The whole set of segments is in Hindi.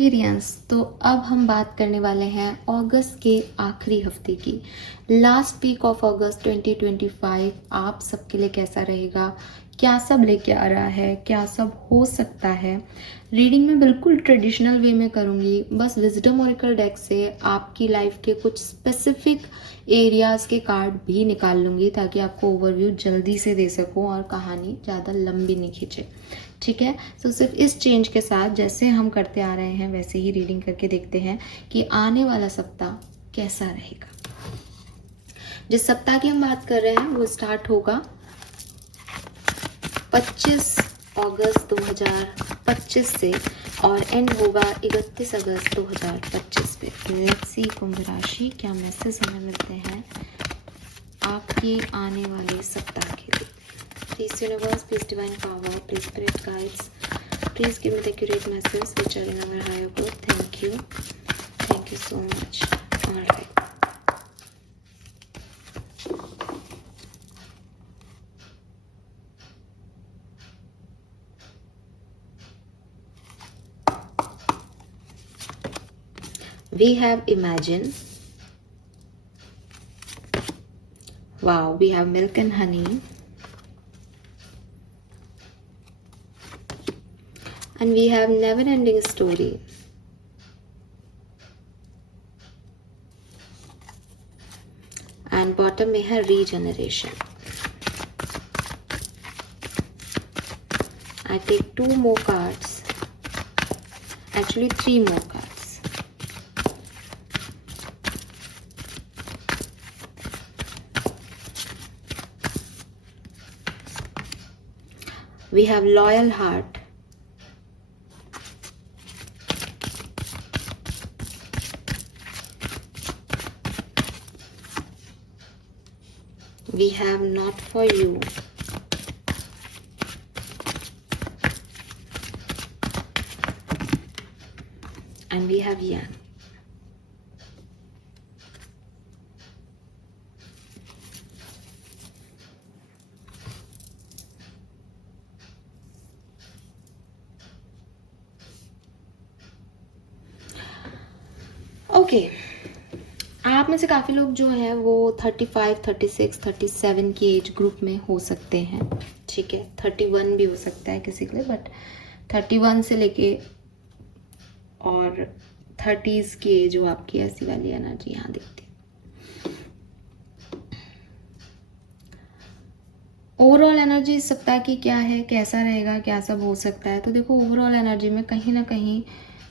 एक्सपीरियंस। तो अब हम बात करने वाले हैं अगस्त के आखिरी हफ्ते की। लास्ट वीक ऑफ अगस्त 2025 आप सबके लिए कैसा रहेगा, क्या सब लेके आ रहा है, क्या सब हो सकता है। रीडिंग में बिल्कुल ट्रेडिशनल वे में करूँगी, बस विजडम ओरेकल डेक से आपकी लाइफ के कुछ स्पेसिफिक एरियाज़ के कार्ड भी निकाल लूँगी ताकि आपको ओवरव्यू जल्दी से दे सकूँ और कहानी ज़्यादा लंबी नहीं खींचे। ठीक है, तो सिर्फ इस चेंज के साथ जैसे हम करते आ रहे हैं वैसे ही रीडिंग करके देखते हैं कि आने वाला सप्ताह कैसा रहेगा। जिस सप्ताह की हम बात कर रहे हैं वो स्टार्ट होगा 25 अगस्त 2025 से और एंड होगा 31 अगस्त 2025 पे। लेट्स सी कुंभ राशि क्या मैसेज हमें मिलते हैं आपके आने वाले सप्ताह के लिए। Please universe, please divine power, please spirit guides, please give me the accurate message which are in our higher good. Thank you so much. All right. We have imagine. Wow, we have milk and honey. And we have never ending story. And bottom में है regeneration. I take 2 more cards. Actually 3 more cards. We have loyal heart. We have not for you. And we have Yan. Okay, आप में से काफ़ी लोग जो हैं वो 35, 36, 37 की एज ग्रुप में हो सकते हैं। ठीक है, 31 भी हो सकता है किसी के लिए, बट 31 से लेके और 30s की एज हो आपकी, ऐसी वाली एनर्जी यहाँ दिखती है। ओवरऑल एनर्जी इस सप्ताह की क्या है, कैसा रहेगा, क्या सब हो सकता है। तो देखो, ओवरऑल एनर्जी में कहीं ना कहीं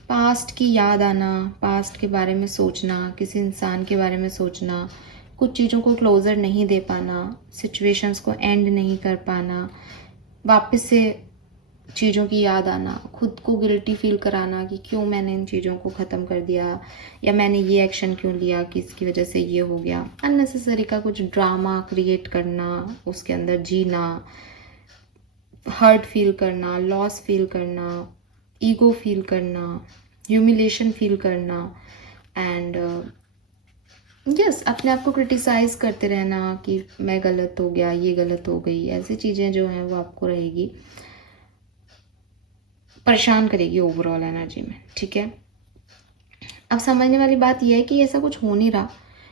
पास्ट की याद आना, पास्ट के बारे में सोचना, किसी इंसान के बारे में सोचना, कुछ चीज़ों को क्लोजर नहीं दे पाना, सिचुएशंस को एंड नहीं कर पाना, वापस से चीज़ों की याद आना, खुद को गिल्टी फील कराना कि क्यों मैंने इन चीज़ों को ख़त्म कर दिया या मैंने ये एक्शन क्यों लिया कि इसकी वजह से ये हो गया। अननेसेसरी का कुछ ड्रामा क्रिएट करना, उसके अंदर जीना, हर्ट फील करना, लॉस फील करना, ईगो फील करना, ह्यूमिलेशन फील करना एंड यस अपने आप को क्रिटिसाइज करते रहना कि मैं गलत हो गया, ये गलत हो गई। ऐसी चीज़ें जो हैं वो आपको रहेगी, परेशान करेगी ओवरऑल एनर्जी में। ठीक है, अब समझने वाली बात यह है कि ऐसा कुछ हो नहीं रहा,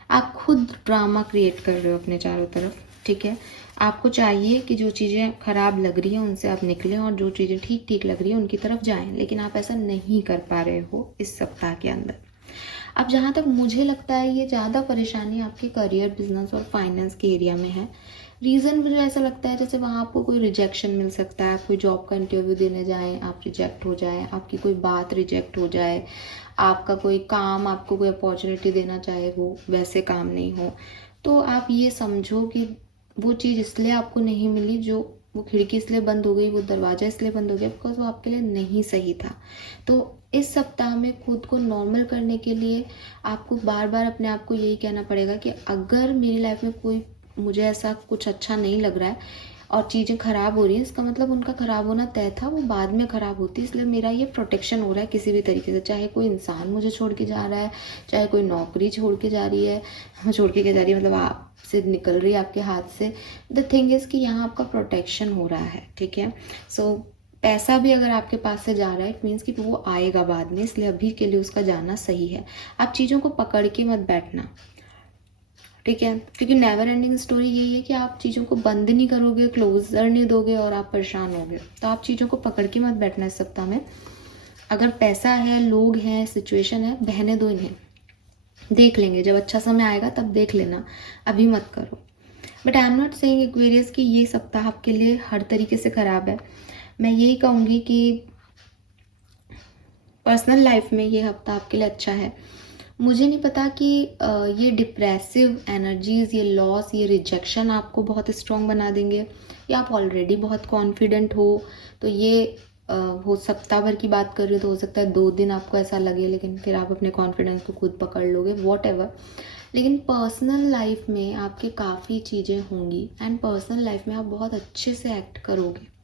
आप खुद ड्रामा क्रिएट कर रहे हो अपने चारों तरफ। ठीक है, आपको चाहिए कि जो चीज़ें ख़राब लग रही हैं उनसे आप निकलें और जो चीज़ें ठीक ठीक लग रही हैं उनकी तरफ जाएं, लेकिन आप ऐसा नहीं कर पा रहे हो इस सप्ताह के अंदर। अब जहाँ तक मुझे लगता है ये ज़्यादा परेशानी आपके करियर, बिजनेस और फाइनेंस के एरिया में है। रीज़न मुझे ऐसा लगता है जैसे वहाँ आपको कोई रिजेक्शन मिल सकता है, आप कोई जॉब का इंटरव्यू देने जाएँ, आप रिजेक्ट हो जाए, आपकी कोई बात रिजेक्ट हो जाए, आपका कोई काम आपको कोई अपॉर्चुनिटी देना चाहे वो वैसे काम नहीं हो। तो आप ये समझो कि वो चीज़ इसलिए आपको नहीं मिली, जो वो खिड़की इसलिए बंद हो गई, वो दरवाज़ा इसलिए बंद हो गया बिकॉज वो आपके लिए नहीं सही था। तो इस सप्ताह में खुद को नॉर्मल करने के लिए आपको बार बार अपने आप को यही कहना पड़ेगा कि अगर मेरी लाइफ में कोई मुझे ऐसा कुछ अच्छा नहीं लग रहा है और चीज़ें ख़राब हो रही हैं, इसका मतलब उनका ख़राब होना तय था, वो बाद में ख़राब होती, इसलिए मेरा ये प्रोटेक्शन हो रहा है किसी भी तरीके से। चाहे कोई इंसान मुझे छोड़ के जा रहा है, चाहे कोई नौकरी छोड़ के जा रही है, छोड़ के जा रही है मतलब आपसे निकल रही है आपके हाथ से। द थिंग इज़ कि यहाँ आपका प्रोटेक्शन हो रहा है। ठीक है, सो पैसा भी अगर आपके पास से जा रहा है, इट मीन्स कि वो आएगा बाद में, इसलिए अभी के लिए उसका जाना सही है। आप चीज़ों को पकड़ के मत बैठना, ठीक है, क्योंकि नेवर एंडिंग स्टोरी यही है कि आप चीज़ों को बंद नहीं करोगे, क्लोजर नहीं दोगे और आप परेशान होगे। तो आप चीज़ों को पकड़ के मत बैठना इस सप्ताह में। अगर पैसा है, लोग हैं, सिचुएशन है, बहने दो इन्हें, देख लेंगे, जब अच्छा समय आएगा तब देख लेना, अभी मत करो। But I am not saying Aquarius कि ये सप्ताह आपके लिए हर तरीके से ख़राब है। मैं यही कहूँगी कि पर्सनल लाइफ में ये हफ्ता आपके लिए अच्छा है। मुझे नहीं पता कि ये डिप्रेसिव एनर्जीज़, ये लॉस, ये रिजेक्शन आपको बहुत स्ट्रॉन्ग बना देंगे, या आप ऑलरेडी बहुत कॉन्फिडेंट हो। तो ये हो सप्ताह भर की बात कर रही हो तो हो सकता है 2 दिन आपको ऐसा लगे, लेकिन फिर आप अपने कॉन्फिडेंस को खुद पकड़ लोगे, वॉट एवर। लेकिन पर्सनल लाइफ में आपके काफ़ी चीज़ें होंगी, एंड पर्सनल लाइफ में आप बहुत अच्छे से एक्ट करोगे।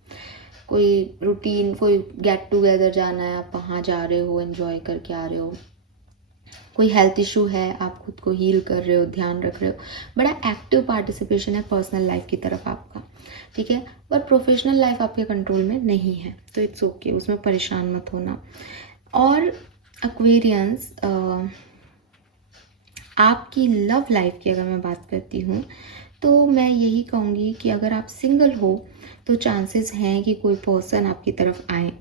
कोई रूटीन, कोई गेट टुगेदर जाना है, आप वहाँ जा रहे हो, एंजॉय करके आ रहे हो। कोई हेल्थ इशू है, आप खुद को हील कर रहे हो, ध्यान रख रहे हो। बड़ा एक्टिव पार्टिसिपेशन है पर्सनल लाइफ की तरफ आपका, ठीक है। पर प्रोफेशनल लाइफ आपके कंट्रोल में नहीं है, तो इट्स ओके, उसमें परेशान मत होना। और एक्वेरियंस, आपकी लव लाइफ की अगर मैं बात करती हूँ तो मैं यही कहूँगी कि अगर आप सिंगल हो तो चांसेस हैं कि कोई पर्सन आपकी तरफ आए।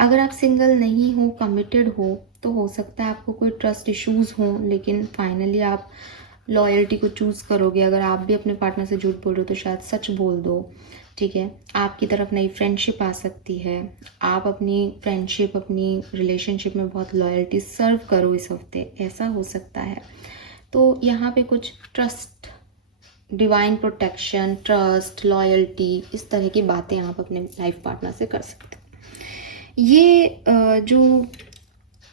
अगर आप सिंगल नहीं हो, कमिटेड हो, तो हो सकता है आपको कोई ट्रस्ट इश्यूज़ हों, लेकिन फाइनली आप लॉयल्टी को चूज़ करोगे। अगर आप भी अपने पार्टनर से झूठ बोल रहे हो तो शायद सच बोल दो, ठीक है। आपकी तरफ नई फ्रेंडशिप आ सकती है, आप अपनी फ्रेंडशिप, अपनी रिलेशनशिप में बहुत लॉयल्टी सर्व करो इस हफ्ते, ऐसा हो सकता है। तो यहाँ पे कुछ trust, divine protection, trust, loyalty, इस तरह की बातें आप अपने लाइफ पार्टनर से कर सकते हो। ये जो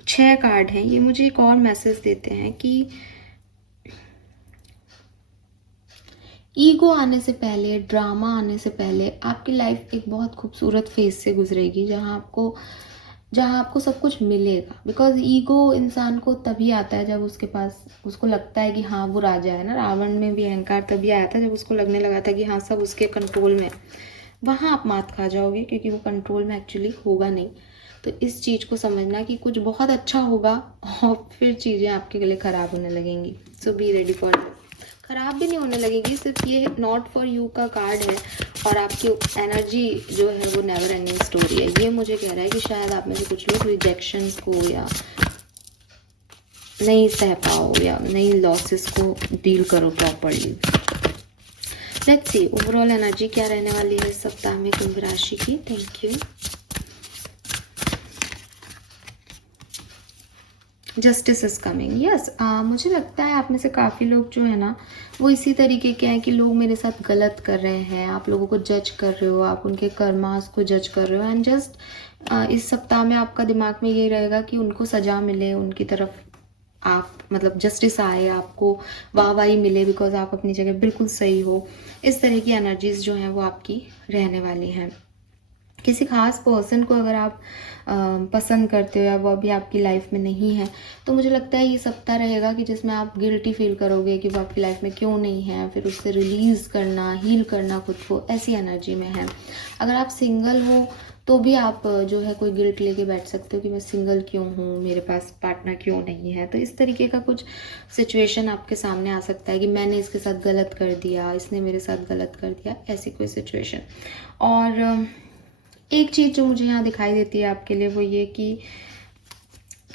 6 कार्ड हैं, ये मुझे एक और मैसेज देते हैं कि ईगो आने से पहले, ड्रामा आने से पहले आपकी लाइफ एक बहुत खूबसूरत फेज से गुजरेगी, जहाँ आपको सब कुछ मिलेगा। बिकॉज ईगो इंसान को तभी आता है जब उसके पास, उसको लगता है कि हाँ वो राजा है ना, रावण में भी अहंकार तभी आया था जब उसको लगने लगा था कि हाँ सब उसके कंट्रोल में। वहाँ आप मात खा जाओगे, क्योंकि वो कंट्रोल में एक्चुअली होगा नहीं। तो इस चीज़ को समझना कि कुछ बहुत अच्छा होगा और फिर चीज़ें आपके लिए ख़राब होने लगेंगी। सो बी रेडी फॉर इट। ख़राब भी नहीं होने लगेगी, सिर्फ ये नॉट फॉर यू का कार्ड है, और आपकी एनर्जी जो है वो नेवर एंडिंग स्टोरी है। ये मुझे कह रहा है कि शायद आप में से कुछ लोग रिजेक्शन को या नहीं सह पाओ, या नई लॉसेस को डील करो properly. Let's see overall energy क्या रहने वाली है इस सप्ताह में कुंभ राशि की। Thank you. Justice is coming, yes. मुझे लगता है आप में से काफ़ी लोग जो है ना वो इसी तरीके के हैं कि लोग मेरे साथ गलत कर रहे हैं, आप लोगों को जज कर रहे हो, आप उनके कर्मास को जज कर रहे हो, एंड जस्ट इस सप्ताह में आपका दिमाग में ये रहेगा कि उनको सज़ा मिले, उनकी तरफ आप मतलब जस्टिस आए, आपको वाहवाही मिले, बिकॉज आप अपनी जगह बिल्कुल सही हो। इस तरह की एनर्जीज जो हैं वो आपकी रहने वाली हैं। किसी खास पर्सन को अगर आप पसंद करते हो या वो अभी आपकी लाइफ में नहीं है, तो मुझे लगता है ये सप्ताह रहेगा कि जिसमें आप गिल्टी फील करोगे कि वो आपकी लाइफ में क्यों नहीं है, फिर उससे रिलीज़ करना, हील करना खुद को, ऐसी एनर्जी में है। अगर आप सिंगल हो तो भी आप जो है कोई गिल्ट लेके बैठ सकते हो कि मैं सिंगल क्यों हूँ, मेरे पास पार्टनर क्यों नहीं है। तो इस तरीके का कुछ सिचुएशन आपके सामने आ सकता है कि मैंने इसके साथ गलत कर दिया, इसने मेरे साथ गलत कर दिया, ऐसी कोई सिचुएशन। और एक चीज़ जो मुझे यहाँ दिखाई देती है आपके लिए वो ये कि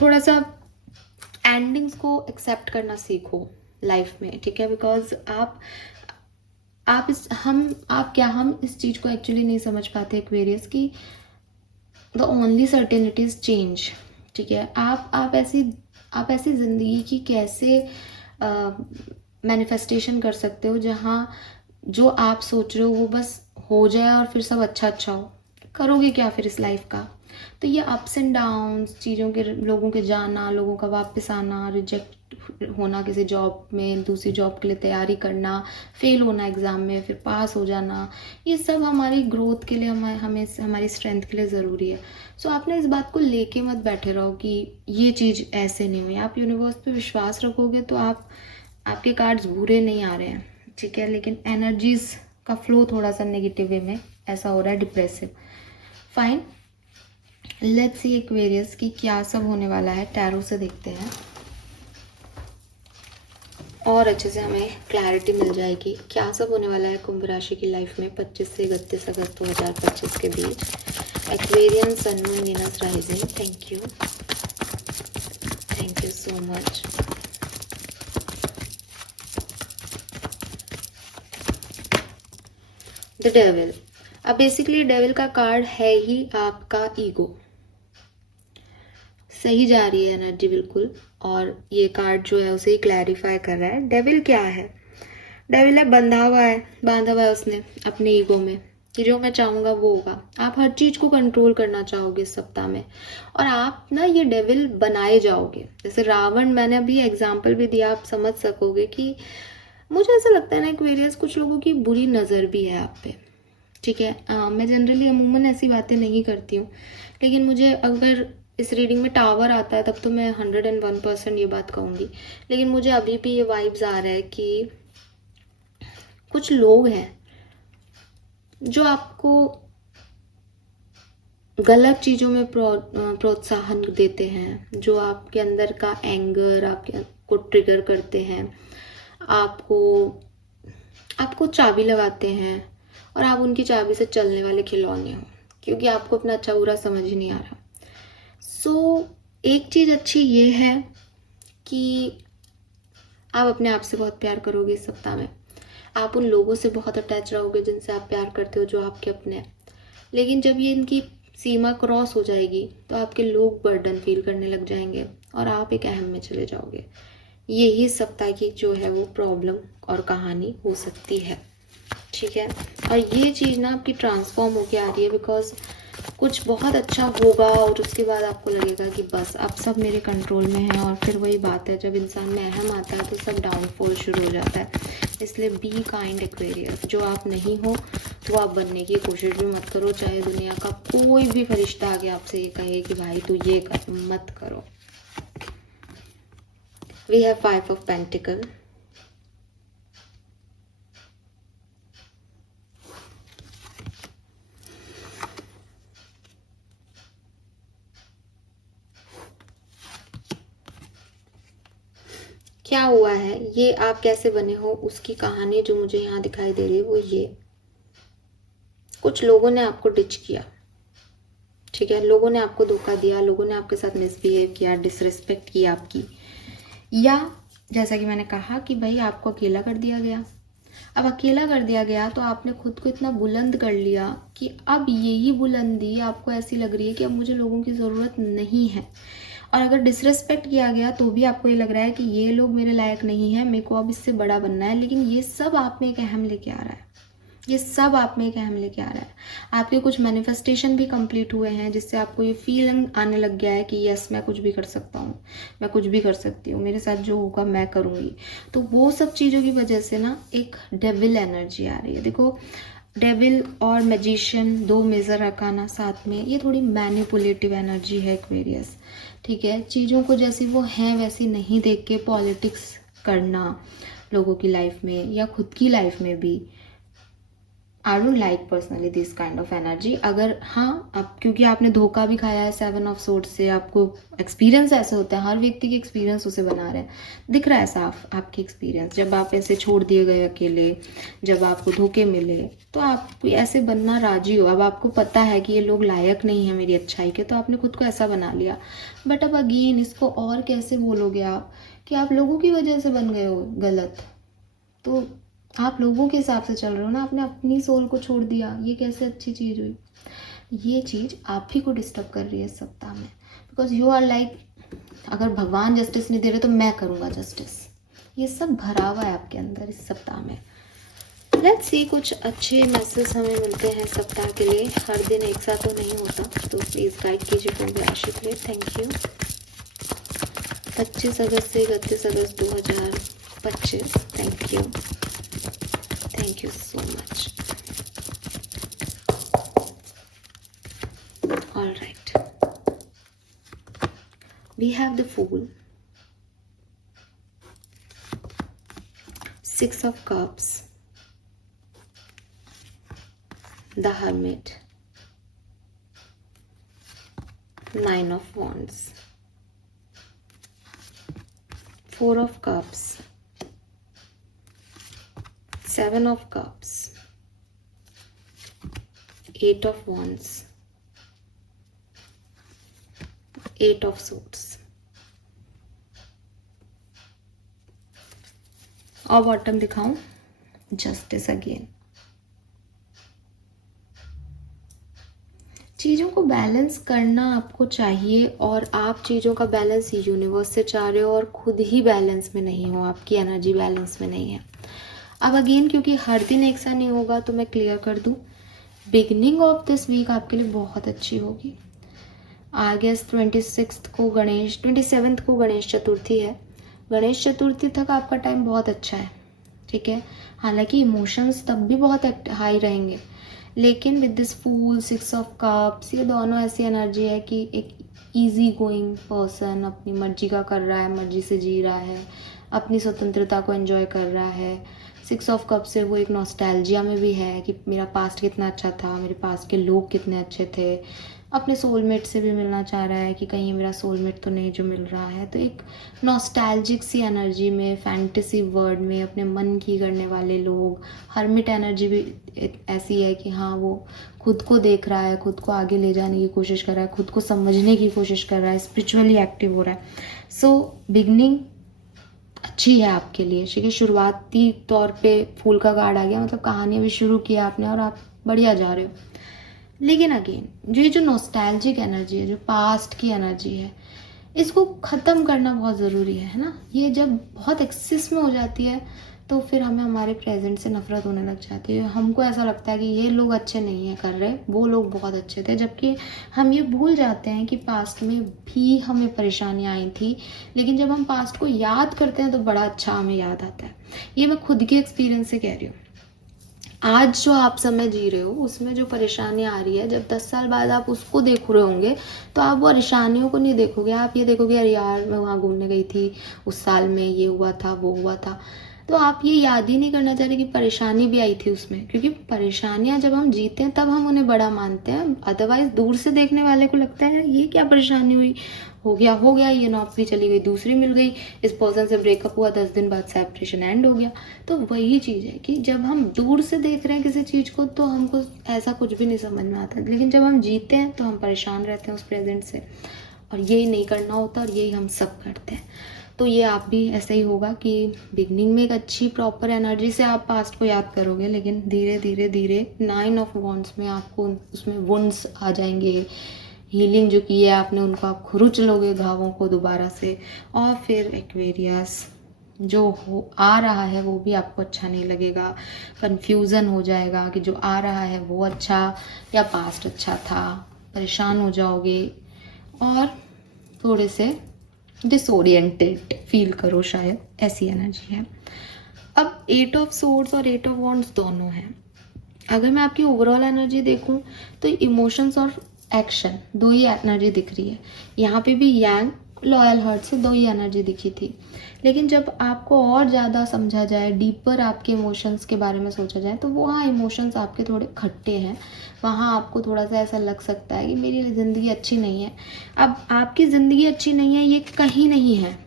थोड़ा सा एंडिंग्स को एक्सेप्ट करना सीखो लाइफ में, ठीक है। बिकॉज हम इस चीज़ को एक्चुअली नहीं समझ पाते एक्वेरियस की the only certainty is change, ठीक है। आप ऐसी ज़िंदगी की कैसे मैनिफेस्टेशन कर सकते हो जहाँ जो आप सोच रहे हो वो बस हो जाए और फिर सब अच्छा अच्छा हो। करोगे क्या फिर इस लाइफ का? तो ये अप्स एंड डाउन्स, चीज़ों के, लोगों के जाना, लोगों का वापस आना, रिजेक्ट होना किसी जॉब में, दूसरी जॉब के लिए तैयारी करना, फेल होना एग्ज़ाम में, फिर पास हो जाना, ये सब हमारी ग्रोथ के लिए, हमें हमारी स्ट्रेंथ के लिए ज़रूरी है। सो आप ना इस बात को लेके मत बैठे रहो कि ये चीज़ ऐसे नहीं हुई। आप यूनिवर्स पे विश्वास रखोगे तो आपके कार्ड्स बुरे नहीं आ रहे हैं, ठीक है। लेकिन एनर्जीज़ का फ्लो थोड़ा सा नेगेटिव वे में ऐसा हो रहा है, depressive. Fine, let's see Aquarius की क्या सब होने वाला है, टैरो से देखते हैं और अच्छे से हमें क्लैरिटी मिल जाएगी क्या सब होने वाला है कुंभ राशि की लाइफ में 25 से 31 अगस्त 2025 के बीच। Aquarian, sun, moon, Venus, rising. Thank you so much. The devil. अब बेसिकली डेविल का कार्ड है ही आपका ईगो। सही जा रही है एनर्जी बिल्कुल, और ये कार्ड जो है उसे ही क्लैरिफाई कर रहा है। डेविल क्या है? डेविल है बांधा हुआ है उसने अपने ईगो में कि जो मैं चाहूँगा वो होगा। आप हर चीज़ को कंट्रोल करना चाहोगे इस सप्ताह में, और आप ना ये डेविल बनाए जाओगे। जैसे रावण, मैंने अभी एग्जाम्पल भी दिया, आप समझ सकोगे कि मुझे ऐसा लगता है ना एक्वेरियस कुछ लोगों की बुरी नज़र भी है आप पे, ठीक है। मैं जनरली अमूमन ऐसी बातें नहीं करती हूँ, लेकिन मुझे अगर इस रीडिंग में टावर आता है तब तो मैं 101% ये बात कहूँगी। लेकिन मुझे अभी भी ये वाइब्स आ रहा है कि कुछ लोग हैं जो आपको गलत चीज़ों में प्रोत्साहन देते हैं, जो आपके अंदर का एंगर को ट्रिगर करते हैं, आपको आपको चाबी लगाते हैं और आप उनकी चाबी से चलने वाले खिलौने हो, क्योंकि आपको अपना अच्छा बुरा समझ ही नहीं आ रहा। एक चीज़ अच्छी ये है कि आप अपने आप से बहुत प्यार करोगे इस सप्ताह में। आप उन लोगों से बहुत अटैच रहोगे जिनसे आप प्यार करते हो, जो आपके अपने हैं। लेकिन जब ये इनकी सीमा क्रॉस हो जाएगी तो आपके लोग बर्डन फील करने लग जाएंगे और आप एक अहम में चले जाओगे। यही सप्ताह की जो है वो प्रॉब्लम और कहानी हो सकती है, ठीक है। और ये चीज़ ना आपकी ट्रांसफॉर्म होके आ रही है, बिकॉज कुछ बहुत अच्छा होगा और उसके बाद आपको लगेगा कि बस अब सब मेरे कंट्रोल में है। और फिर वही बात है, जब इंसान में अहम आता है तो सब डाउनफॉल शुरू हो जाता है। इसलिए बी काइंड एक्वेरियस, जो आप नहीं हो वो आप बनने की कोशिश भी मत करो, चाहे दुनिया का कोई भी फरिश्ता आके आपसे ये कहे कि भाई तू ये कर, मत करो। We have 5 of pentacle. क्या हुआ है, ये आप कैसे बने हो, उसकी कहानी जो मुझे यहाँ दिखाई दे रही है वो ये, कुछ लोगों ने आपको डिच किया, ठीक है। लोगों ने आपको धोखा दिया, लोगों ने आपके साथ मिसबिहेव किया, डिसरिस्पेक्ट की आपकी, या जैसा कि मैंने कहा कि भाई आपको अकेला कर दिया गया। अब अकेला कर दिया गया तो आपने खुद को इतना बुलंद कर लिया कि अब यही बुलंदी आपको ऐसी लग रही है कि अब मुझे लोगों की ज़रूरत नहीं है। और अगर डिसरेस्पेक्ट किया गया तो भी आपको ये लग रहा है कि ये लोग मेरे लायक नहीं है, मेरे को अब इससे बड़ा बनना है। लेकिन ये सब आप में एक अहम लेके आ रहा है, ये सब आप में एक अहम लेके आ रहा है। आपके कुछ मैनिफेस्टेशन भी कंप्लीट हुए हैं, जिससे आपको ये फीलिंग आने लग गया है कि यस मैं कुछ भी कर सकता हूँ, मैं कुछ भी कर सकती हूँ, मेरे साथ जो होगा मैं करूँगी। तो वो सब चीज़ों की वजह से ना एक डेविल एनर्जी आ रही है। देखो, डेविल और मैजिशियन, दो मेजर अरकाना साथ में, ये थोड़ी मैनिपुलेटिव एनर्जी है एक्वेरियस, ठीक है। चीज़ों को जैसी वो हैं वैसी नहीं देख के पॉलिटिक्स करना लोगों की लाइफ में या खुद की लाइफ में भी, I don't like personally this kind of energy. अगर हाँ, आप क्योंकि आपने धोखा भी खाया है 7 ऑफ सोर्ड से, आपको एक्सपीरियंस ऐसे होता है, हर व्यक्ति के एक्सपीरियंस उसे बना रहे हैं, दिख रहा है साफ आपके एक्सपीरियंस। जब आप ऐसे छोड़ दिए गए अकेले, जब आपको धोखे मिले, तो आप ऐसे बनना राजी हो। अब आपको पता है कि ये लोग लायक नहीं है मेरी अच्छाई के, तो आपने खुद को ऐसा बना लिया। बट अब अगेन इसको और कैसे बोलोगे आप कि आप लोगों की वजह से बन गए हो गलत? तो आप लोगों के हिसाब से चल रहे हो ना, आपने अपनी सोल को छोड़ दिया, ये कैसे अच्छी चीज़ हुई? ये चीज़ आप ही को डिस्टर्ब कर रही है इस सप्ताह में, बिकॉज यू आर लाइक, अगर भगवान जस्टिस नहीं दे रहे तो मैं करूँगा जस्टिस। ये सब भरा हुआ है आपके अंदर इस सप्ताह में। लेट्स सी कुछ अच्छे मैसेज हमें मिलते हैं सप्ताह के लिए। हर दिन एक साथ तो नहीं होता, तो प्लीज़ गाइड कीजिए कुंभ राशि के लिए। Thank you. 25 अगस्त से 31 अगस्त 2025। Thank you, thank you so much. All right, we have the Fool, 6 of Cups, the Hermit, 9 of Wands, 4 of Cups, 7 of Cups, 8 of Wands, 8 of Swords. और बॉटम दिखाऊं, जस्टिस अगेन। चीज़ों को बैलेंस करना आपको चाहिए, और आप चीज़ों का बैलेंस यूनिवर्स से चाह रहे हो और खुद ही बैलेंस में नहीं हो, आपकी एनर्जी बैलेंस में नहीं है। अब अगेन क्योंकि हर दिन एक सा नहीं होगा तो मैं क्लियर कर दूं, बिगनिंग ऑफ दिस वीक आपके लिए बहुत अच्छी होगी। अगस्त 27 को गणेश चतुर्थी है। गणेश चतुर्थी तक आपका टाइम बहुत अच्छा है, ठीक है। हालांकि इमोशंस तब भी बहुत हाई रहेंगे, लेकिन with this fool, 6 of cups, ये दोनों ऐसी एनर्जी है कि एक इजी गोइंग पर्सन अपनी मर्जी का कर रहा है, मर्जी से जी रहा है, अपनी स्वतंत्रता को एंजॉय कर रहा है। 6 ऑफ कप से वो एक नॉस्टैल्जिया में भी है कि मेरा पास्ट कितना अच्छा था, मेरे पास्ट के लोग कितने अच्छे थे, अपने सोलमेट से भी मिलना चाह रहा है कि कहीं मेरा सोलमेट तो नहीं जो मिल रहा है। तो एक नॉस्टैल्जिक सी एनर्जी में, फैंटेसी वर्ल्ड में अपने मन की करने वाले लोग। हर्मिट एनर्जी भी ऐसी है कि हाँ, वो खुद को देख रहा है, खुद को आगे ले जाने की कोशिश कर रहा है, खुद को समझने की कोशिश कर रहा है, स्पिरिचुअली एक्टिव हो रहा है। सो बिगनिंग अच्छी है आपके लिए, ठीक है। शुरुआती तौर पे फूल का कार्ड आ गया, मतलब कहानी अभी शुरू किया आपने और आप बढ़िया जा रहे हो। लेकिन अगेन ये जो नॉस्टैल्जिक एनर्जी है, जो पास्ट की एनर्जी है, इसको ख़त्म करना बहुत ज़रूरी है ना। ये जब बहुत एक्सेस में हो जाती है तो फिर हमें हमारे प्रेजेंट से नफरत होने लग जाती है। हमको ऐसा लगता है कि ये लोग अच्छे नहीं है कर रहे, वो लोग बहुत अच्छे थे, जबकि हम ये भूल जाते हैं कि पास्ट में भी हमें परेशानियाँ आई थी। लेकिन जब हम पास्ट को याद करते हैं तो बड़ा अच्छा हमें याद आता है। ये मैं खुद के एक्सपीरियंस से कह रही हूँ। आज जो आप समय जी रहे हो उसमें जो परेशानी आ रही है, जब 10 साल बाद आप उसको देख रहे होंगे तो आप वो परेशानियों को नहीं देखोगे, आप ये देखोगे अरे यार मैं वहाँ घूमने गई थी, उस साल में ये हुआ था, वो हुआ था। तो आप ये याद ही नहीं करना चाह रहे कि परेशानी भी आई थी उसमें, क्योंकि परेशानियां जब हम जीते हैं तब हम उन्हें बड़ा मानते हैं। अदरवाइज दूर से देखने वाले को लगता है ये क्या परेशानी हुई, हो गया, ये नौकरी चली गई, दूसरी मिल गई, इस पर्सन से ब्रेकअप हुआ, 10 दिन बाद सेपरेशन एंड हो गया। तो वही चीज़ है कि जब हम दूर से देख रहे हैं किसी चीज़ को तो हमको ऐसा कुछ भी नहीं समझ में आता, लेकिन जब हम जीते हैं तो हम परेशान रहते हैं उस प्रेजेंट से, और यही नहीं करना होता और यही हम सब करते हैं। तो ये आप भी ऐसा ही होगा कि बिगनिंग में एक अच्छी प्रॉपर एनर्जी से आप पास्ट को याद करोगे, लेकिन धीरे धीरे धीरे 9 ऑफ वॉन्ड्स में आपको उसमें वुंड्स आ जाएंगे। हीलिंग जो की है आपने उनको आप खुरुच लोगे घावों को दोबारा से, और फिर एक्वेरियस जो हो आ रहा है वो भी आपको अच्छा नहीं लगेगा। कन्फ्यूज़न हो जाएगा कि जो आ रहा है वो अच्छा या पास्ट अच्छा था, परेशान हो जाओगे और थोड़े से डिसोरिएंटेड फील करो, शायद ऐसी एनर्जी है। अब 8 ऑफ सोर्ड्स और 8 ऑफ वॉन्ड्स दोनों हैं। अगर मैं आपकी ओवरऑल एनर्जी देखूं तो इमोशंस और एक्शन दो ही एनर्जी दिख रही है। यहाँ पे भी यांग, लॉयल हार्ट से दो ही एनर्जी दिखी थी। लेकिन जब आपको और ज़्यादा समझा जाए, डीपर आपके इमोशंस के बारे में सोचा जाए, तो वहाँ इमोशंस आपके थोड़े खट्टे हैं। वहाँ आपको थोड़ा सा ऐसा लग सकता है कि मेरी ज़िंदगी अच्छी नहीं है। अब आपकी ज़िंदगी अच्छी नहीं है ये कहीं नहीं है,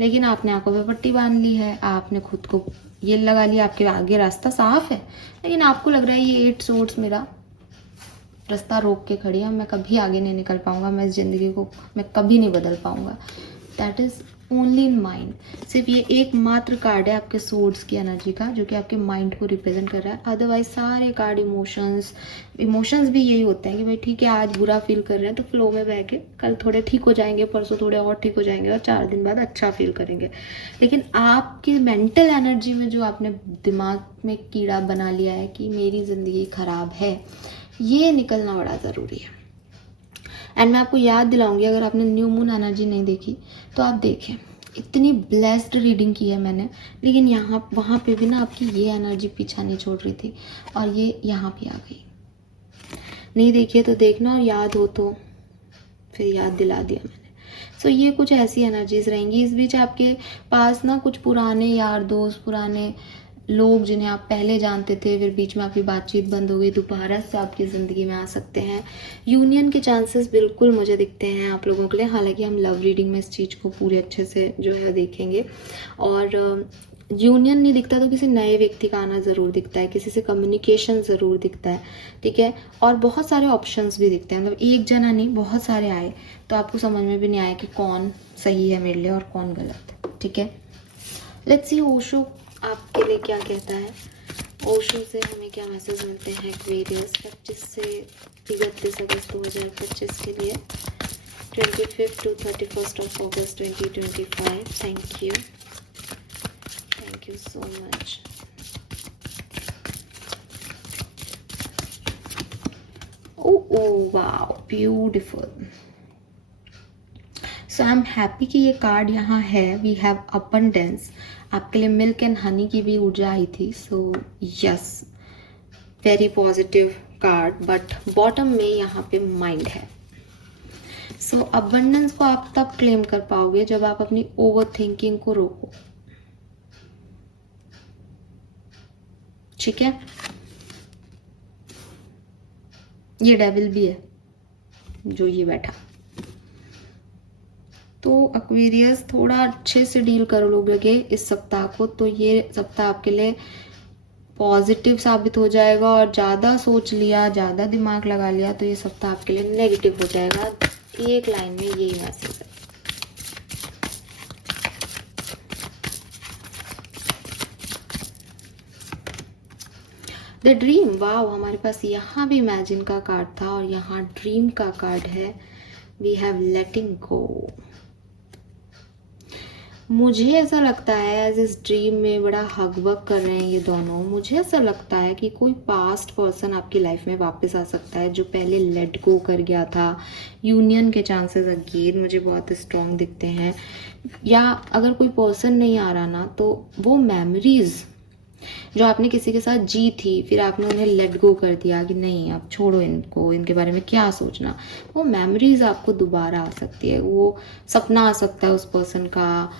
लेकिन आपने आंखों पे पट्टी बांध ली है, आपने खुद को ये लगा लिया, आपके आगे रास्ता साफ है, लेकिन आपको लग रहा है ये 8 सोर्ड्स मेरा रास्ता रोक के खड़ी है, मैं कभी आगे नहीं निकल पाऊंगा, मैं इस ज़िंदगी को मैं कभी नहीं बदल पाऊंगा। That is only in mind. सिर्फ ये एकमात्र कार्ड है आपके सोर्ड्स की एनर्जी का जो कि आपके माइंड को रिप्रेजेंट कर रहा है। अदरवाइज सारे कार्ड इमोशंस भी यही होते हैं कि भाई ठीक है आज बुरा फील कर रहे हैं तो फ्लो में बह के कल थोड़े ठीक हो जाएंगे, परसों थोड़े और ठीक हो जाएंगे और 4 दिन बाद अच्छा फील करेंगे। लेकिन आपकी मेंटल एनर्जी में जो आपने दिमाग में कीड़ा बना लिया है कि मेरी ज़िंदगी खराब है, ये निकलना बड़ा ज़रूरी है। एंड मैं आपको याद दिलाऊंगी, अगर आपने न्यू मून एनर्जी नहीं देखी तो आप देखें। इतनी ब्लेस्ड रीडिंग की है मैंने, लेकिन वहाँ पे भी ना आपकी ये एनर्जी पीछा नहीं छोड़ रही थी और ये यहाँ भी आ गई। नहीं देखिए तो देखना, और याद हो तो फिर याद दिला दिया मैंने। सो ये कुछ ऐसी एनर्जीज रहेंगी। इस बीच आपके पास ना कुछ पुराने यार दोस्त, पुराने लोग जिन्हें आप पहले जानते थे फिर बीच में आपकी बातचीत बंद हो गई, दोबारा से आपकी ज़िंदगी में आ सकते हैं। यूनियन के चांसेस बिल्कुल मुझे दिखते हैं आप लोगों के लिए। हालांकि हम लव रीडिंग में इस चीज़ को पूरे अच्छे से जो है देखेंगे। और यूनियन नहीं दिखता तो किसी नए व्यक्ति का आना ज़रूर दिखता है, किसी से कम्युनिकेशन ज़रूर दिखता है, ठीक है। और बहुत सारे ऑप्शंस भी दिखते हैं, मतलब एक जना नहीं बहुत सारे आए तो आपको समझ में भी नहीं आया कि कौन सही है मेरे लिए और कौन गलत है, ठीक है। लेट्स सी ओशो आपके लिए क्या कहता है। ओशो से हमें क्या मैसेज मिलते हैं एक्वेरियस 25 से 31 अगस्त 2025 के लिए, 25 to 31 of August 2025। Thank you so much। oh wow beautiful। So I am happy कि ये कार्ड यहाँ है। वी हैव अबंडेंस, आपके लिए मिल्क एंड हनी की भी ऊर्जा आई थी। So yes, very positive card. But bottom में यहाँ पे माइंड है। सो अबंडेंस को आप तब क्लेम कर पाओगे जब आप अपनी ओवर थिंकिंग को रोको, ठीक है। ये डेविल भी है जो ये बैठा। तो एक्वेरियस थोड़ा अच्छे से डील कर लोगे इस सप्ताह को, तो ये सप्ताह आपके लिए पॉजिटिव साबित हो जाएगा। और ज़्यादा सोच लिया, ज़्यादा दिमाग लगा लिया तो ये सप्ताह आपके लिए नेगेटिव हो जाएगा। एक लाइन में यही मैसेज है। द ड्रीम, वाव, हमारे पास यहाँ भी इमेजिन का कार्ड था और यहाँ ड्रीम का कार्ड है। वी हैव लेटिंग गो। मुझे ऐसा लगता है एज इस ड्रीम में बड़ा हगबग कर रहे हैं ये दोनों। मुझे ऐसा लगता है कि कोई पास्ट पर्सन आपकी लाइफ में वापस आ सकता है जो पहले लेट गो कर गया था। यूनियन के चांसेस अगेन मुझे बहुत स्ट्रॉन्ग दिखते हैं। या अगर कोई पर्सन नहीं आ रहा ना, तो वो मेमोरीज जो आपने किसी के साथ जी थी, फिर आपने उन्हें लेट गो कर दिया कि नहीं आप छोड़ो इनको, इनके बारे में क्या सोचना, वो मेमोरीज आपको दोबारा आ सकती है। वो सपना आ सकता है उस पर्सन का,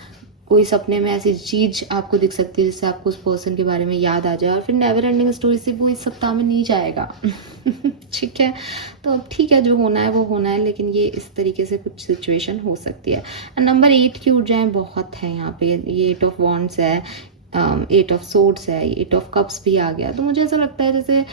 कोई सपने में ऐसी चीज आपको दिख सकती है जिससे आपको उस पर्सन के बारे में याद आ जाए। और फिर नेवर एंडिंग स्टोरी से वो इस सप्ताह में नहीं जाएगा। ठीक है, तो ठीक है, जो होना है वो होना है, लेकिन ये इस तरीके से कुछ सिचुएशन हो सकती है। नंबर 8 की ऊर्जाएं बहुत है यहाँ पे। ये 8 ऑफ वॉन्ड्स है, 8 ऑफ सोर्ड्स है, 8 ऑफ कप्स भी आ गया। तो मुझे ऐसा लगता है जैसे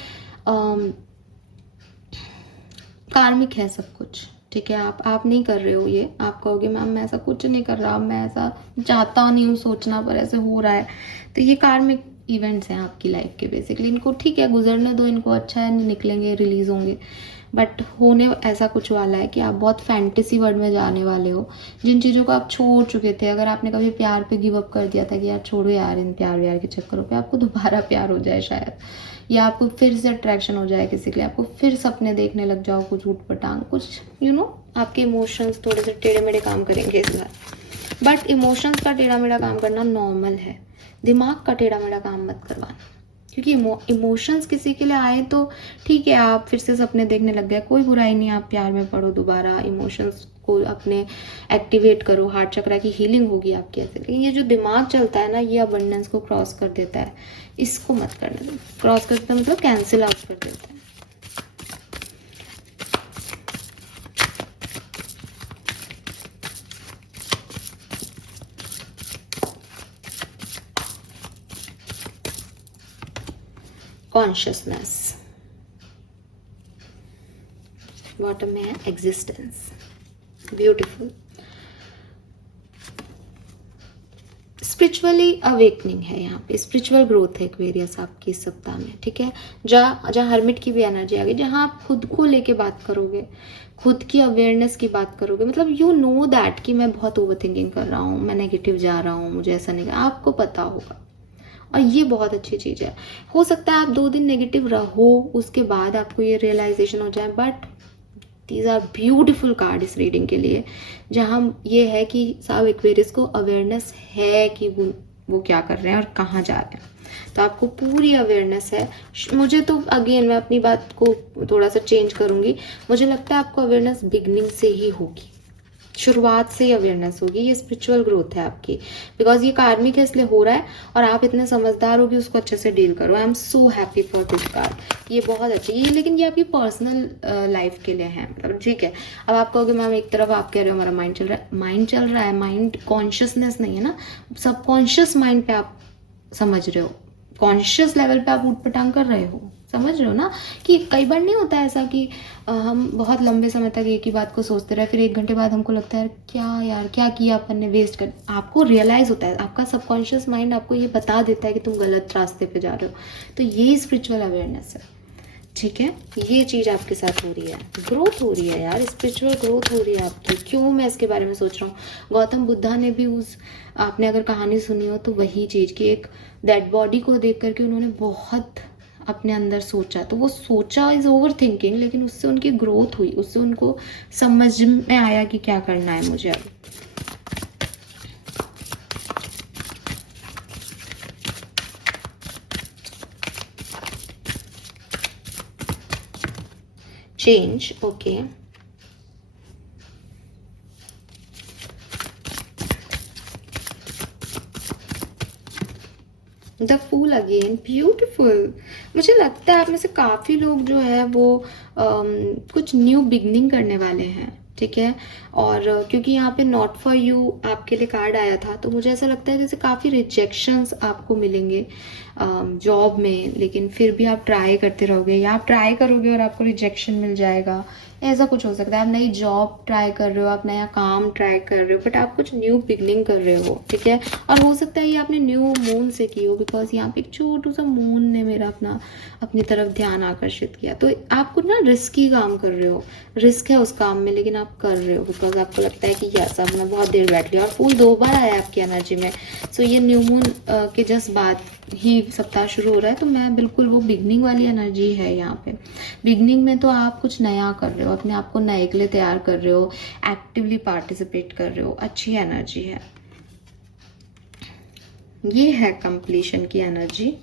कार्मिक है सब कुछ, ठीक है। आप नहीं कर रहे हो ये, आप कहोगे मैम मैं ऐसा कुछ नहीं कर रहा, मैं ऐसा चाहता नहीं हूँ सोचना पर ऐसे हो रहा है। तो ये कार्मिक इवेंट्स हैं आपकी लाइफ के बेसिकली। इनको ठीक है गुजरने दो, इनको अच्छा है, निकलेंगे, रिलीज होंगे। बट होने ऐसा कुछ वाला है कि आप बहुत फैंटेसी वर्ल्ड में जाने वाले हो, जिन चीज़ों को आप छोड़ चुके थे। अगर आपने कभी प्यार पे गिव अप कर दिया था कि यार छोड़ो यार इन प्यार व्यार के चक्करों पे, आपको दोबारा प्यार हो जाए शायद, या आपको फिर से अट्रैक्शन हो जाए किसी के लिए, आपको फिर सपने देखने लग जाओ कुछ ऊटपटांग, कुछ आपके इमोशंस थोड़े से टेढ़े मेढ़े काम करेंगे इस बार। बट इमोशंस का टेढ़ा मेढ़ा काम करना नॉर्मल है, दिमाग का टेढ़ा मेढ़ा काम मत करवाना। क्योंकि इमोशंस किसी के लिए आए तो ठीक है, आप फिर से सपने देखने लग गए, कोई बुराई नहीं, आप प्यार में पड़ो, दोबारा इमोशंस को अपने एक्टिवेट करो, हार्ट चक्रा की हीलिंग होगी आपकी ऐसे। लेकिन ये जो दिमाग चलता है ना, ये अबंडेंस को क्रॉस कर देता है, इसको मत करने दो। क्रॉस करता मतलब कैंसिल आउट कर देता है। कॉन्शियसनेस, बॉटम में है एग्जिस्टेंस, ब्यूटीफुल। स्पिरिचुअली अवेकनिंग है यहाँ पे, स्पिरिचुअल ग्रोथ है एक्वेरियस आपकी इस सप्ताह में, ठीक है। जहाँ हर्मिट की भी एनर्जी आ गई, जहाँ आप खुद को लेके बात करोगे, खुद की अवेयरनेस की बात करोगे, मतलब यू नो दैट कि मैं बहुत ओवर थिंकिंग कर रहा हूँ, मैं नेगेटिव जा रहा हूँ, मुझे ऐसा नहीं, आपको पता होगा। और ये बहुत अच्छी चीज़ है। हो सकता है आप 2 दिन नेगेटिव रहो, उसके बाद आपको ये रियलाइजेशन हो जाए। But these are beautiful card इस रीडिंग के लिए, जहाँ ये है कि सब एक्वेरियस को अवेयरनेस है कि वो क्या कर रहे हैं और कहाँ जा रहे हैं। तो आपको पूरी अवेयरनेस है। मुझे तो अगेन मैं अपनी बात को थोड़ा सा चेंज करूँगी, मुझे लगता है आपको अवेयरनेस बिगनिंग से ही होगी, शुरुआत से ही अवेयरनेस होगी, ये स्पिरिचुअल ग्रोथ है आपकी, बिकॉज ये कार्मिक है इसलिए हो रहा है और आप इतने समझदार हो कि उसको अच्छे से डील करो। I am so happy for this card, ये बहुत अच्छी है। ये लेकिन ये आपकी पर्सनल लाइफ के लिए है, मतलब ठीक है। अब आप कहोगे मैम एक तरफ आप कह रहे हो हमारा माइंड चल रहा है, माइंड चल रहा है, माइंड कॉन्शियसनेस नहीं है ना, सबकॉन्शियस माइंड पे आप समझ रहे हो, कॉन्शियस लेवल पे आप उठपटांग कर रहे हो, समझ रहे हो ना। कि कई बार नहीं होता ऐसा कि हम बहुत लंबे समय तक एक ही बात को सोचते रहे, फिर 1 घंटे बाद हमको लगता है क्या यार क्या किया अपन ने, वेस्ट कर, आपको रियलाइज होता है, आपका सबकॉन्शियस माइंड आपको ये बता देता है कि तुम गलत रास्ते पे जा रहे हो। तो यही स्पिरिचुअल अवेयरनेस है, ठीक है। ये चीज़ आपके साथ हो रही है, ग्रोथ हो रही है यार, स्पिरिचुअल ग्रोथ हो रही है आपकी। क्यों मैं इसके बारे में सोच रहा हूँ, गौतम बुद्धा ने भी उस, आपने अगर कहानी सुनी हो तो वही चीज़ कि एक डेड बॉडी को देख करके उन्होंने बहुत अपने अंदर सोचा, तो वो सोचा इज ओवर थिंकिंग, लेकिन उससे उनकी ग्रोथ हुई, उससे उनको समझ में आया कि क्या करना है मुझे अब। Change, okay. The fool again, beautiful. मुझे लगता है आप में से काफ़ी लोग जो है वो कुछ न्यू बिगनिंग करने वाले हैं, ठीक है। और क्योंकि यहाँ पे नॉट फॉर यू आपके लिए कार्ड आया था, तो मुझे ऐसा लगता है जैसे काफ़ी रिजेक्शंस आपको मिलेंगे जॉब में, लेकिन फिर भी आप ट्राई करते रहोगे, या आप ट्राई करोगे और आपको रिजेक्शन मिल जाएगा, ऐसा कुछ हो सकता है। आप नई जॉब ट्राई कर रहे हो, आप नया काम ट्राई कर रहे हो, बट आप कुछ न्यू बिगनिंग कर रहे हो, ठीक है। और हो सकता है ये आपने न्यू मून से की हो, बिकॉज यहाँ पे एक छोटू सा मून ने मेरा अपनी तरफ ध्यान आकर्षित किया। तो आप कुछ ना रिस्की काम कर रहे हो, रिस्क है उस काम में, लेकिन आप कर रहे हो बिकॉज आपको लगता है कि यस अब मैं बहुत देर बैठ लिया। और फूल 2 बार आया आपकी एनर्जी में, सो ये न्यू मून के जस्ट बाद ही सप्ताह शुरू हो रहा है, तो मैं बिल्कुल वो बिगनिंग वाली एनर्जी है यहाँ पे। बिगनिंग में तो आप कुछ नया कर रहे हो, अपने आप को नए के लिए तैयार कर रहे हो, एक्टिवली पार्टिसिपेट कर रहे हो, अच्छी एनर्जी है। ये है कंप्लीशन की एनर्जी।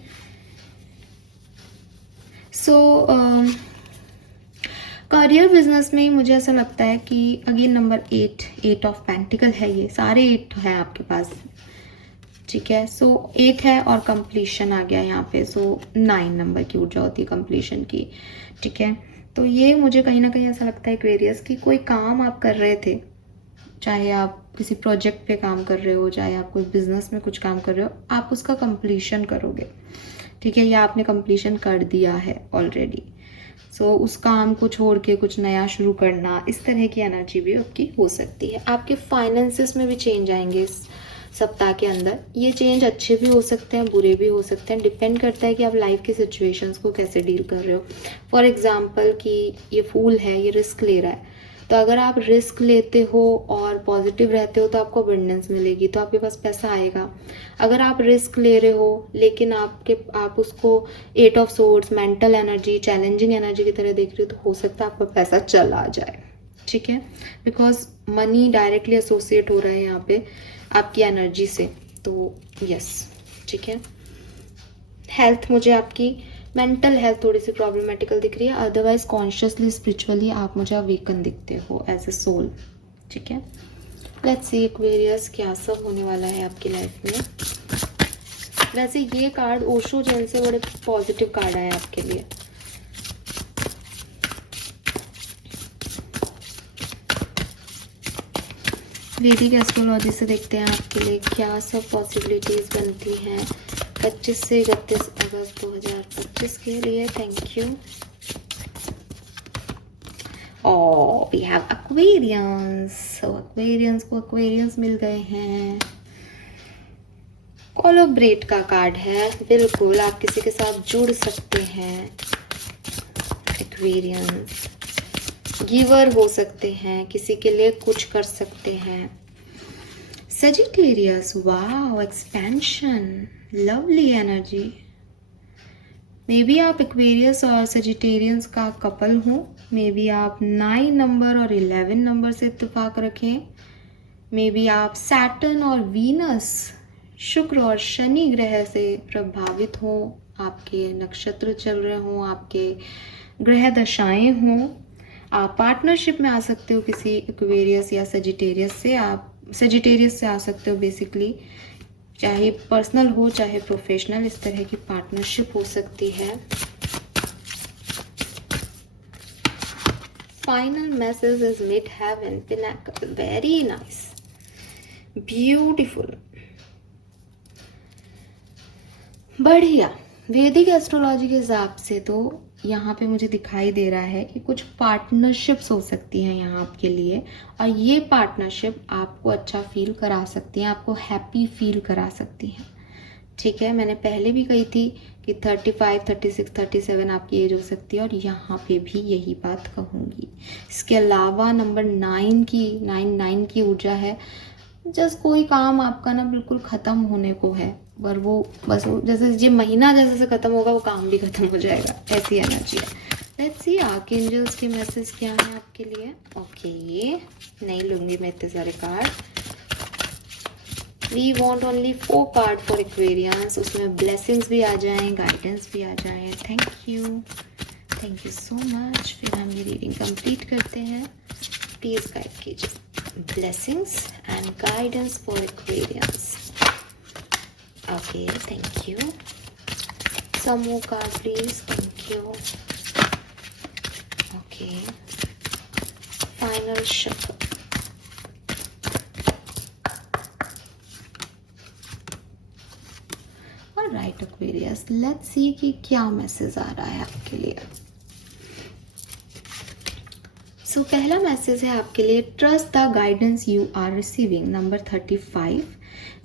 सो करियर बिजनेस में ही मुझे ऐसा लगता है कि अगेन नंबर 8 ऑफ पेंटिकल है, ये सारे 8 है आपके पास, ठीक है। सो 8 है और कंप्लीशन आ गया यहाँ पे, सो 9 नंबर की ऊर्जा होती है कंप्लीशन की, ठीक है। तो ये मुझे कहीं ना कहीं ऐसा लगता है एक्वेरियस की कोई काम आप कर रहे थे, चाहे आप किसी प्रोजेक्ट पे काम कर रहे हो, चाहे आप कोई बिजनेस में कुछ काम कर रहे हो, आप उसका कंप्लीशन करोगे, ठीक है, या आपने कंप्लीशन कर दिया है ऑलरेडी। सो उस काम को छोड़ के कुछ नया शुरू करना, इस तरह की एनर्जी भी आपकी हो सकती है। आपके फाइनेंसेस में भी चेंज आएंगे इस सप्ताह के अंदर। ये चेंज अच्छे भी हो सकते हैं, बुरे भी हो सकते हैं, डिपेंड करता है कि आप लाइफ की सिचुएशंस को कैसे डील कर रहे हो। फॉर एग्जाम्पल कि ये फूल है, ये रिस्क ले रहा है, तो अगर आप रिस्क लेते हो और पॉजिटिव रहते हो तो आपको अबंडेंस मिलेगी, तो आपके पास पैसा आएगा। अगर आप रिस्क ले रहे हो लेकिन आप उसको 8 of swords, mental energy, challenging energy की तरह देख रहे हो, तो हो सकता है आपका पैसा चला जाए, ठीक है, बिकॉज मनी डायरेक्टली एसोसिएट हो रहा है यहाँ पे आपकी एनर्जी से। तो यस, ठीक है। हेल्थ, मुझे आपकी मेंटल हेल्थ थोड़ी सी प्रॉब्लमेटिकल दिख रही है, अदरवाइज कॉन्शियसली स्पिरिचुअली आप मुझे अवेकन दिखते हो एज ए सोल, ठीक है। लेट्स सी एक्वेरियस क्या सब होने वाला है आपकी लाइफ में। वैसे ये कार्ड ओशो जैन से बड़े पॉजिटिव कार्ड आए आपके लिए। वैदिक एस्ट्रोलॉजी से देखते हैं आपके लिए क्या सब पॉसिबिलिटीज बनती हैं 25 से 31 अगस्त 2025 के लिए। Thank you. और वी हैव एक्वेरियंस, एक्वेरियंस को एक्वेरियंस मिल गए हैं। कोलैबोरेट का कार्ड है, बिल्कुल आप किसी के साथ जुड़ सकते हैं। एक्वेरियंस गिवर हो सकते हैं, किसी के लिए कुछ कर सकते हैं। Sagittarius, wow, expansion, lovely energy. May be आप एक्वेरियस और सजिटेरियंस का कपल हो, मे बी आप 9 नंबर और 11 नंबर से इत्तेफाक रखें, मे बी आप सैटर्न और वीनस, शुक्र और शनि ग्रह से प्रभावित हो, आपके नक्षत्र चल रहे हों, आपके ग्रह दशाएं हों, आप पार्टनरशिप में आ सकते हो किसी एक्वेरियस या सजिटेरियस से, आप सजिटेरियस से आ सकते हो बेसिकली, चाहे पर्सनल हो चाहे प्रोफेशनल, इस तरह की पार्टनरशिप हो सकती है। Final message is mid heaven, pinnacle, very nice, beautiful, बढ़िया। वैदिक एस्ट्रोलॉजी के हिसाब से तो यहाँ पे मुझे दिखाई दे रहा है कि कुछ पार्टनरशिप्स हो सकती हैं यहाँ आपके लिए, और ये पार्टनरशिप आपको अच्छा फील करा सकती हैं, आपको हैप्पी फील करा सकती हैं। ठीक है, मैंने पहले भी कही थी कि 35, 36, 37 आपकी एज हो सकती है, और यहाँ पे भी यही बात कहूँगी। इसके अलावा नंबर 9 की ऊर्जा है। जस्ट कोई काम आपका ना बिल्कुल ख़त्म होने को है, पर वो बस जैसे ये महीना जैसे ख़त्म होगा वो काम भी ख़त्म हो जाएगा, ऐसी एनर्जी है। लेट्स सी आर्कएंजल्स के मैसेज क्या है आपके लिए। ओके, नहीं लूँगी मैं इतने सारे card. We want only 4 card for Aquarians, उसमें ब्लेसिंग्स भी आ जाएँ, गाइडेंस भी आ जाएँ। Thank you so much. फिर हम ये रीडिंग कंप्लीट करते हैं, प्लीज़ गाइड कीजिए। Blessings and guidance for Aquarians. Okay, thank you. Some more card, please. Thank you. Okay. Final shuffle. All right, Aquarius. Let's see कि क्या मैसेज आ रहा है आपके लिए। सो पहला मैसेज है आपके लिए, trust the guidance you are receiving, number 35।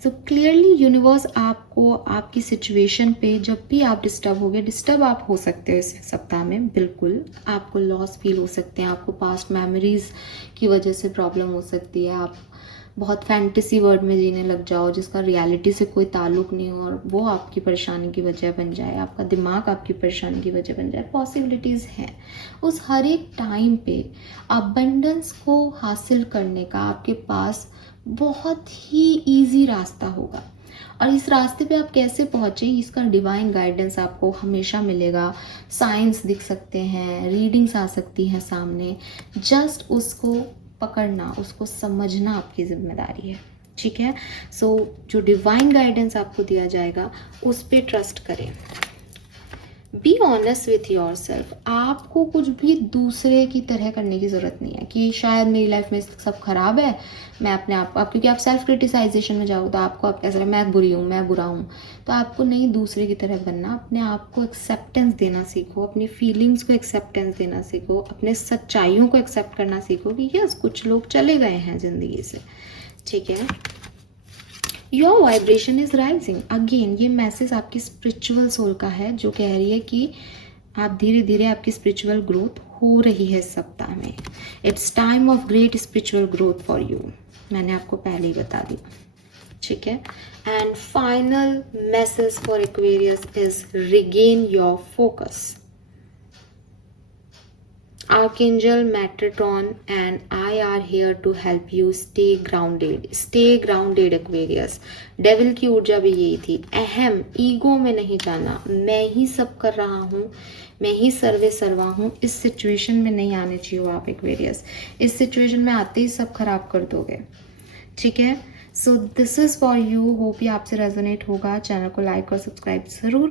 So clearly universe आपको आपकी सिचुएशन पे जब भी आप डिस्टर्ब आप हो सकते हो इस सप्ताह में, बिल्कुल आपको लॉस फील हो सकते हैं, आपको पास्ट मेमोरीज की वजह से प्रॉब्लम हो सकती है, आप बहुत फैंटेसी वर्ल्ड में जीने लग जाओ जिसका रियलिटी से कोई ताल्लुक नहीं हो, और वो आपकी परेशानी की वजह बन जाए, आपका दिमाग आपकी परेशानी की वजह बन जाए। पॉसिबिलिटीज़ हैं। उस हर एक टाइम पे अबंडेंस को हासिल करने का आपके पास बहुत ही ईजी रास्ता होगा, और इस रास्ते पे आप कैसे पहुँचे इसका डिवाइन गाइडेंस आपको हमेशा मिलेगा। साइंस दिख सकते हैं, रीडिंग्स आ सकती हैं सामने, जस्ट उसको पकड़ना, उसको समझना आपकी जिम्मेदारी है। ठीक है, सो जो डिवाइन गाइडेंस आपको दिया जाएगा उस पर ट्रस्ट करें। Be honest with your self. आपको कुछ भी दूसरे की तरह करने की ज़रूरत नहीं है कि शायद मेरी लाइफ में सब खराब है, मैं अपने आप क्योंकि आप सेल्फ क्रिटिसाइजेशन में जाओ तो आपको आप कैसे मैं बुरी हूँ, मैं बुरा हूँ, तो आपको नहीं दूसरे की तरह बनना। अपने आप को एक्सेप्टेंस देना सीखो, अपनी फीलिंग्स को एक्सेप्टेंस देना सीखो, अपने सच्चाइयों को एक्सेप्ट करना सीखो कि यस कुछ लोग चले गए हैं ज़िंदगी से। ठीक है, your vibration is rising. Again ये मैसेज आपकी स्पिरिचुअल सोल का है जो कह रही है कि आप धीरे धीरे आपकी स्पिरिचुअल ग्रोथ हो रही है इस सप्ताह में। It's time of great spiritual growth for you, मैंने आपको पहले ही बता दिया। ठीक है, and final message for Aquarius is regain your focus. Archangel Metatron and I are here to help you stay grounded. Stay grounded Aquarius. Devil की ऊर्जा भी यही थी, अहम ईगो में नहीं जाना, मैं ही सब कर रहा हूँ, मैं ही सर्वे सर्वा हूँ, इस सिचुएशन में नहीं आने चाहिए हो आप एक्वेरियस। इस सिचुएशन में आते ही सब खराब कर दोगे। ठीक है, so this is for you. Hope ये आपसे रेजोनेट होगा। चैनल को लाइक और सब्सक्राइब ज़रूर